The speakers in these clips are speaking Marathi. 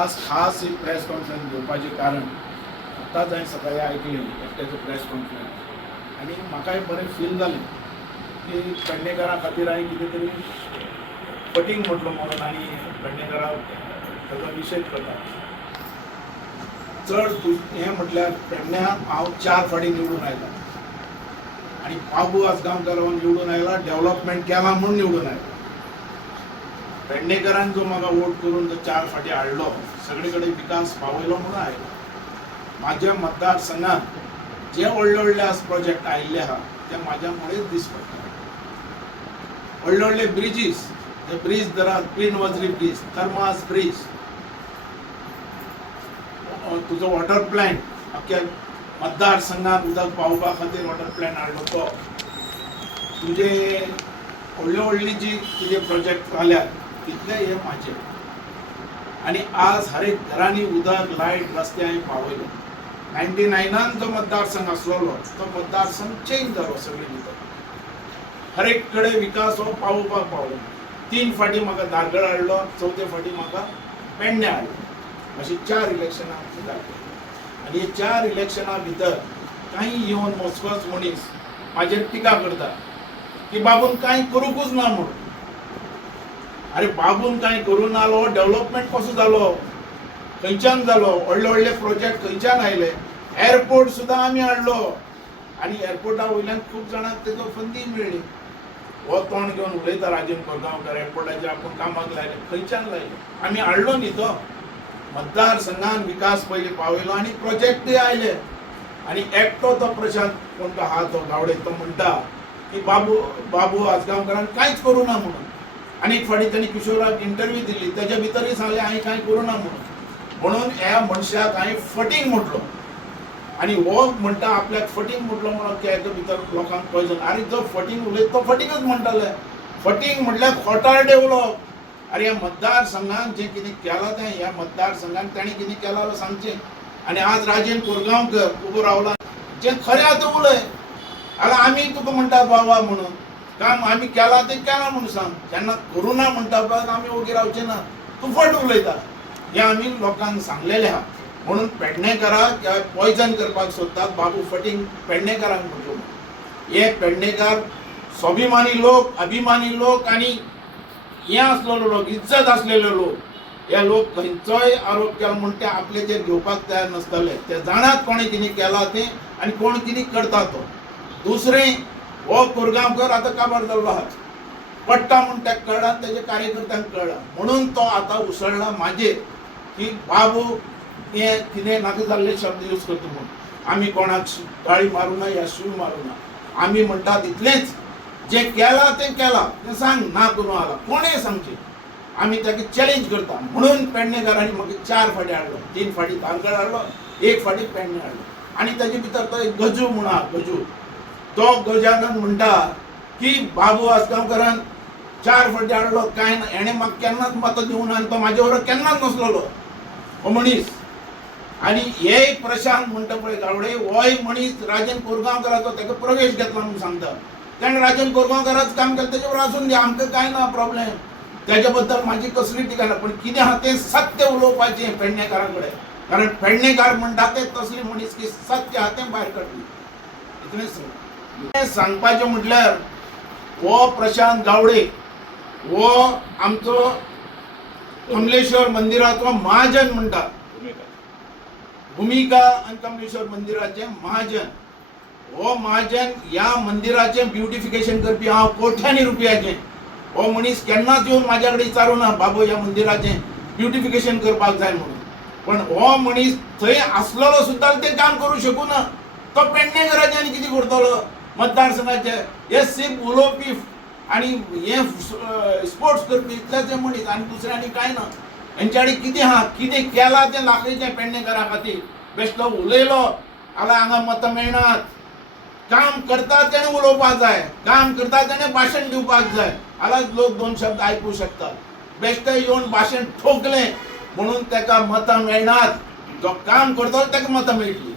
आज खास एक प्रेस कॉन्फरन्स घेवपाचें कारण आतांच हांवें सकाळी आयकलें एकट्याचो प्रेस कॉन्फरन्स आनी म्हाकाय बरें फील जालें की पेडणेकारां खातीर हांवें कितें तरी फटींग म्हटलो म्हणून आनी पेडणेकारांक ताचो निशेध करता. चड हें म्हटल्यार पेडण्याक हांव 4 फावटी निवडून आयला आनी बाबू आजगांवकार निवडून आयला, डेव्हलपमेंट केला म्हणून निवडून आयला. पेडणेकरान जो म्हाका वोट करून जो 4 फावटी हाडलो, सगळे कडेन विकास पावयलो म्हणून आयलो. म्हाज्या मतदारसंघात जे व्हडले व्हडले आज प्रोजेक्ट आयिल्ले आहा ते म्हाज्या मुळेच दीस पडटा. व्हडले व्हडले ब्रिजीस, हे ब्रीज धरात, क्वीन वजरी ब्रीज, थर्मास ब्रीज, तुजो वॉटर प्लॅन अख्ख्या मतदारसंघात उदक पावोवपा खातीर वॉटर प्लॅन हाडलो तो, तुजे व्हडली व्हडली जी कितें प्रोजेक्ट जाल्यात तितले हे म्हाजे. आनी आज हर एक घरांनी उदक, लायट, रस्ते हांवें पावयले. 99 जो मतदारसंघ आसलोलो तो मतदारसंघ चेंज जालो सगळे भितर. हर एक कडेन विकास हो पावोवपाक पावलो. 3 फावटी म्हाका धारगळ हाडलो, 4थ्या फावटी म्हाका पेडण्यां हाडलो. अशी 4 इलेक्शनां आमची जाली. आनी हे 4 इलेक्शनां भितर काही येवन मोजकोच मनीस म्हाजेर टिका करता की बाबून कांय करूंकूच ना म्हणून. अरे बाबून कांय करूं नालो, डेव्हलपमेंट कसो जालो, खंयच्यान जालो, व्हडले व्हडले प्रोजेक्ट खंयच्यान आयले. एअरपोर्ट सुद्दां आमी हाडलो आनी एअरपोर्टा वयल्यान खूब जाणांक तेजो संदी मेळ्ळी. हो तोंड घेवन उलयता राजन कोरगांवकर, एअरपोर्टाचे आपूण कामाक लायले, खंयच्यान लायले, आमी हाडलो न्ही तो. मतदारसंघान विकास पयलीं पावयलो आनी प्रोजेक्टय आयले. आनी एकटो तो प्रशांत कोण तो आहा तो गावडे, तो म्हणटा की बाबू आजगांवकारान कांयच करूं ना म्हणून. आनी एक फावटी तांणी किशोराक इंटरव्यू दिली, तेज्या भितरय सांगलें हांवें कांय करूं ना म्हणून ह्या मनशाक हांवें फटींग म्हटलो. आनी हो म्हणटा आपल्याक फटींग म्हटलो म्हणून तेज्या भितर लोकांक पॉयजन. अरे जो फटींग उलयता तो फटींगच म्हणटाले. फटींग म्हटल्यार खोटारडे उलोवप. अरे ह्या मतदारसंघान जें कितें केलां तें ह्या मतदारसंघान ताणें कितें केलां जाल्यार सांगचें. आनी आज राजन कोरगांवकर उबो रावला, जें खरें आहा तें उलय. जाल्यार आमी तुका म्हणटा बाबा म्हणून, काम आमी केलां तें केलां म्हणून सांग. जेन्ना करूं ना म्हणटा पळय आमी ओगी रावचे ना, तूं फट उलयता. हें आमी लोकांक सांगलेलें आहा. म्हणून पेडणेकाराक पॉयजन करपाक सोदतात. बाबू फटींग पेडणेकारांक म्हटलो. हे पेडणेकार स्वाभिमानी लोक, अभिमानी लोक आनी हें आसलेलो लोक, इज्जत आसलेले लोक. हे लोक खंयचोय आरोप केलो म्हण ते आपल्याचेर घेवपाक तयार नासताले. ते जाणात कोणें कितें केलां तें आनी कोण कितें करता तो. दुसरें, हो कोरगांवकर आतां काबार जाल्लो आहा. पडटा म्हूण ताका कळ्ळां, तेजे कार्यकर्त्यांक कळ्ळां. म्हणून तो आतां उसळ्ळा म्हाजेर की बाबू हें कितें नाका जाल्ले शब्द यूज करता म्हणून. आमी कोणाक गाळी मारूं ना या शिव मारूं ना. आमी म्हणटात इतलेंच, जें केलां तें केलां तें सांग, ना करूं आला कोणें सांगचें. आमी ताका चॅलेंज करता. म्हणून पेडणेकारांनी म्हाका 4 फावटी हाडलो. 3 फावटी धारगळ हाडलो, 1 फावटी पेडणे हाडलो. आनी ताजे भितर तो एक गजू म्हूण आहा, गजू. तो गजानन म्हणटा की बाबू आजगांवकारान 4 फावटी हाडलो कांय ना, हेणें म्हाका केन्नाच मतां दिवं ना आनी तो म्हाजे बरोबर केन्नाच नसलोलो हो मनीस. आनी हे प्रशांत म्हणटा पळय गावडे, होय मनीस राजन कोरगांवकाराचो ताका प्रवेश घेतला म्हणून सांगता. ताणें राजन कोरगांवकाराच काम केलें, तेजे बरोबर आसून दी, आमकां कांय ना प्रॉब्लेम. तेज्या बद्दल म्हाजी कसली टिका ना. पूण कितें आहा तें सत्य उलोवपाचें पेडणेकारा कडेन. कारण पेडणेकार म्हणटा ते तसले मनीस की सत्य आहा तें भायर काडटले. इतलेंच सांगपाचें म्हटल्यार हो प्रशांत गावडे हो आमचो कमलेश्वर मंदिराचो महाजन म्हणटा. भुमिका आनी कमलेश्वर मंदिराचे महाजन. हो महाजन ह्या मंदिराचें ब्युटिफिकेशन करपी हांव कोट्यांनी रुपयाचें. हो मनीस केन्नाच येवन म्हाज्या कडेन विचारूं ना बाबू ह्या मंदिराचें ब्युटिफिकेशन करपाक जाय म्हणून. पण हो मनीस थंय आसलेलो सुद्दां तें काम करूं शकूं ना. तो पेडणेकाराचें आनी कितें करतलो मतदारसंघाचे. हे सिर्फ उलोवपी आनी हे स्पोर्ट्स करपी इतलेच मनीस आनी दुसरें आनी कांय ना. हेंच्या कडेन कितें आहा, कितें केलां तें दाखयचें पेडणेकारा खातीर. बेश्टो उलयलो जाल्यार हांगा मतां मेळनात. काम करता तेणें उलोवपाक जाय, काम करता तेणें भाशण दिवपाक जाय, जाल्यार लोक 2 शब्द आयकूं शकतात. बेश्टे येवन भाशण ठोकलें म्हणून ताका मतां मेळनात. जो काम करतलो ताका मतां मेळटलीं.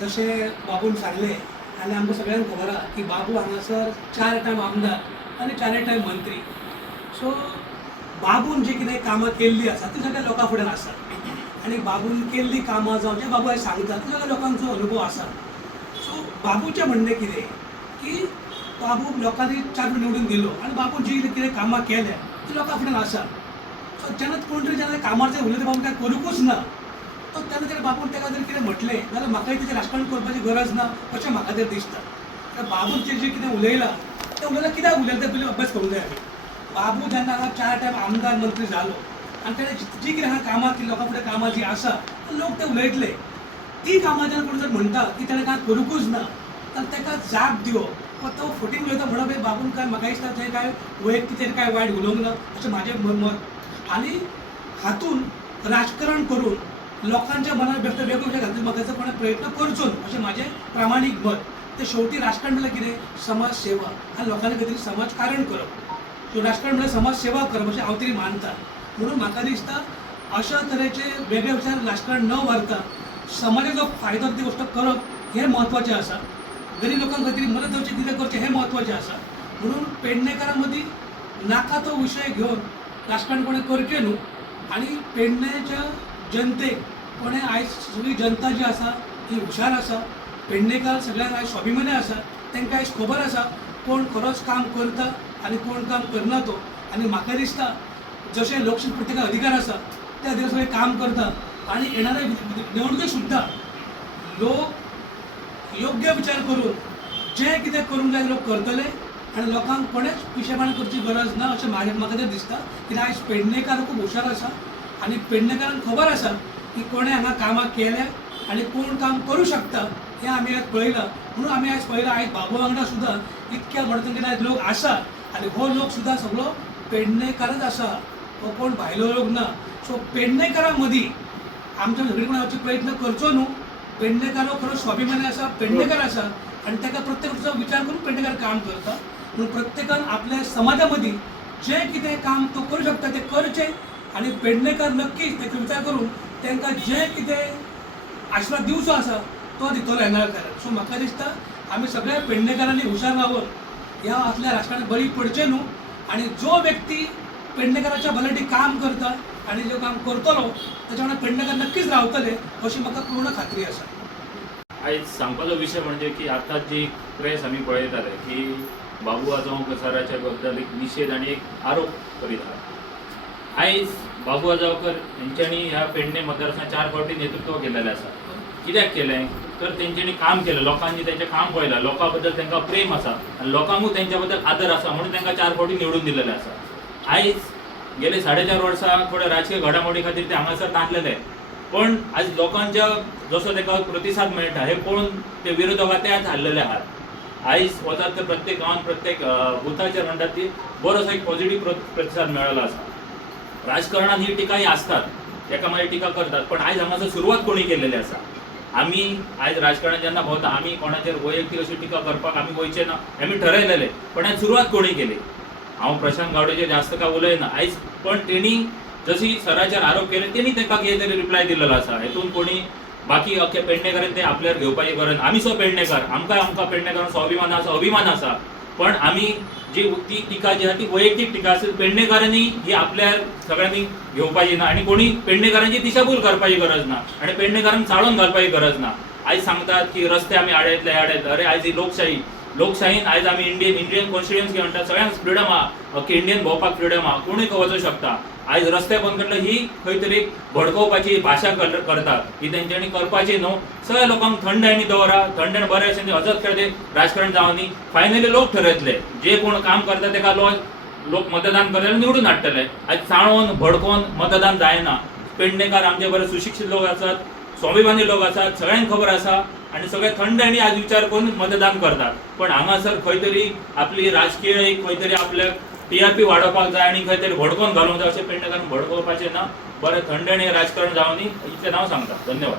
जशें बाबून सांगलें आनी आमकां सगळ्यांक खबर आहा की बाबू हांगासर 4 टायम आमदार आनी 4 टायम मंत्री. सो बाबून जी कितें कामां केल्ली आसा ती सगळ्या लोकां फुड्यान आसा आनी बाबून केल्ली कामां जावं जे बाबू सांगता ते सगळ्या लोकांचो अनुभव आसा. सो बाबूचें म्हणणें कितें की बाबूक लोकांनी 4 निवडून दिलो आनी बाबून जी कितें कामां केल्या ती लोकां फुड्यान आसा. सो जेन्ना कोण तरी जेन्ना कामार जर उलयता बाबून काय करूंकूच ना तो तेन्ना जर बाबून ताका जर कितें म्हटलें जाल्यार म्हाकाय तेजें राजकारण करपाची गरज ना अशें म्हाका तर दिसता. तर बाबून जें कितें उलयलां तें उलयलां कित्याक उलयलां तें पयलीं अभ्यास करूंक जाय आमी. बाबू जेन्ना हांगा 4 टायम आमदार मंत्री जालो आनी ताणें जी कितें हांगा कामां केली लोकां फुडें कामां जी आसा लोक ते उलयतले. ती कामां जेन्ना कोण जर म्हणटा की ताणें कांय करूंकूच ना जाल्यार ताका जाप दिवप वा तो फटींग उलयता म्हणप हे बाबून काय म्हाका दिसता तें काय वैयक्तीक तें काय वायट उलोवंक ना अशें म्हाजें मत. आनी हातून राजकारण करून लोकांच्या मनात व्यक्त वेगवेगळ्या घालून म्हाका कोणा प्रयत्न करचो न्हू अशें म्हाजें प्रामाणीक मत. ते शेवटी राजकारण म्हणल्यार कितें समाज सेवा आनी लोकांनी खातीर समाज कारण करप. सो राजकारण म्हणल्यार समाज सेवा करप अशें हांव तरी मानता. म्हणून म्हाका दिसता अशा तरेचे वेगळे विचार राजकारण न व्हरता समाजाचो फायदो ती गोश्ट करप हें म्हत्वाचें आसा. गरीब लोकां खातीर मदत जावची कितें करचें हें म्हत्वाचें आसा. म्हणून पेडणेकारां मदीं नाका तो विशय घेवन राजकारण कोणें करचें न्हू. आनी पेडणेच्या जनतेक कोणें आयज सगळी जनता जी आसा ही हुशार आसा. पेडणेकार सगळ्यांक आयज स्वाभिमानी आसा. तांकां आयज खबर आसा कोण खरोच काम करता आनी कोण काम करना तो. आनी म्हाका दिसता जशें लोकशाही प्रत्येकाक अधिकार आसा त्या अधिकार सगळे काम करता. आनी येणाऱ्या निवडणुकेक सुद्दां लोक योग्य विचार करून जें कितें करूंक जाय लोक करतले आनी लोकांक कोणेच पिशेपण करची गरज ना अशें म्हाका तर दिसता. कित्याक आयज पेडणेकार खूब हुशार आसा आनी पेडणेकारांक खबर आसा की कोणें हांगा कामां केल्या आनी कोण काम करूं शकता हें आमी आयज पळयलां. म्हणून आमी आयज पळयलां आयज बाबू वांगडा सुद्दां इतक्या मडकन आयज लोक आसा आनी हो लोक सुद्दां सगळो पेडणेकारच आसा. हो कोण भायलो लोक ना. सो पेडणेकारां मदीं आमच्या झगडी कोण येवचे प्रयत्न करचो न्हू. पेडणेकार हो खरो स्वाभिमानी आसा पेडणेकार आसा आनी ताका प्रत्येक गोश्टीचो विचार करून पेडणेकार काम करता. म्हणून प्रत्येकान आपल्या समाजा मदीं जें कितें काम तो करूं शकता तें करचें आनी पेडणेकार नक्कीच ताचो विचार करून तांकां जें कितें आशिर्वाद दिवचो आसा तो दितलो येणाऱ्या काळात. सो म्हाका दिसता आमी सगळ्या पेडणेकारांनी हुशार रावन ह्या असल्या राजकारणाक बळी पडचें न्हू. आनी जो व्यक्ती पेडणेकाराच्या भलायटी काम करता आनी जो काम करतलो ताच्या वांगडा पेडणेकार नक्कीच रावतले अशी म्हाका पूर्ण खात्री आसा. आयज सांगपाचो विशय म्हणजे की आतां जी प्रेस आमी पळयताले की बाबू आजगांवकर सराच्या बद्दल एक निशेध आनी एक आरोप करीत आहात. आयज बाबू आजगांवकर हेंच्यांनी ह्या पेडणे मतदारसंघात 4 फावटी नेतृत्व केलेलें आसा. कित्याक केलें तर तेंच्यांनी काम केलें. लोकांनी तेंचें काम पळयलां. लोकां बद्दल तांकां प्रेम आसा आनी लोकांकूय तेंच्या बद्दल आदर आसा म्हणून तांकां 4 फावटी निवडून दिलेलें आसा. आयज गेले 4.5 वर्सां थोड्या राजकीय घडामोडी खातीर ते हांगासर नासलेले पण आज लोकांच्या जसो ताका प्रतिसाद मेळटा हे पळोवन ते विरोधकां तेच हारलेले आहात. आयज वतात ते प्रत्येक गांवांत प्रत्येक बुथाचेर म्हणटात ती बरोसो एक पॉझिटिव्ह प्रतिसाद मेळ्ळो आसा. राजकारणात ही टिकाही असतात एका मागीर टिका करतात पण आयज हांगासर सुरवात कोणी केलेली आसा. आमी आयज राजकारणात जेन्ना भोंवता आमी कोणाचेर वैयक्तीक अशी टिका करपाक आमी वयचे ना आमी ठरयलेले पण आयज सुरवात कोणी केली. हांव प्रशांत गावडेचेर जास्त काय उलयना आयज पण तेणी जशी सराचेर आरोप केले तेणी ताका कितें तरी रिप्लाय दिलेलो आसा. हेतून कोणी बाकी अख्खे पेडणेकारांनी ते आपल्यार घेवपाची गरज ना. आमी सो पेडणेकार आमकां पेडणेकारांचो अभिमान आसा अभिमान आसा पण आमी जी ती टिका जी आसा ती वैयक्तीक टिका आसा पेडणेकारांनी ही आपल्यार सगळ्यांनी घेवपाची ना आनी कोणी पेडणेकारांची दिशाभूल करपाची गरज ना आनी पेडणेकारांक चाळोवन घालपाची गरज ना. आयज सांगतात की रस्ते आमी आडयतले अरे आयज ही लोकशाहीन आयज आमी इंडियन कॉन्स्टिट्युएन्सी म्हणटा सगळ्यांक फ्रिडम आहा. अख्खे इंडियन भोंवपाक फ्रिडम आहा. कोणूय वचूंक शकता. आयज रस्ते बंद करतले ही खंय तरी भडकोवपाची भाशा करतात ही तेंच्यांनी करपाची न्हू. सगळ्या लोकांक थंडायनी दवरा थंडायन बरें अशें हजत खेळते राजकारण जावं न्ही. फायनली लोक ठरयतले जे कोण काम करता ताका लोक मतदान करतले निवडून हाडटले. आयज चाळोवन भडकोवन मतदान जायना. पेडणेकार आमचे बरे सुशिक्षीत लोक आसात स्वाभिमानी लोक आसात सगळ्यांक खबर आसा आनी सगळे थंडायनी आज विचार करून मतदान करतात. पण हांगासर खंय तरी आपली राजकीय एक खंय तरी आपल्या TRP वाडोवपाक जाय आनी खंय तरी भडकोवन घालूंक जाय अशें पेडणेकारांक भडकोवपाचें ना. बरें थंडायनी राजकारण जावं न्ही इतलें हांव सांगता. धन्यवाद.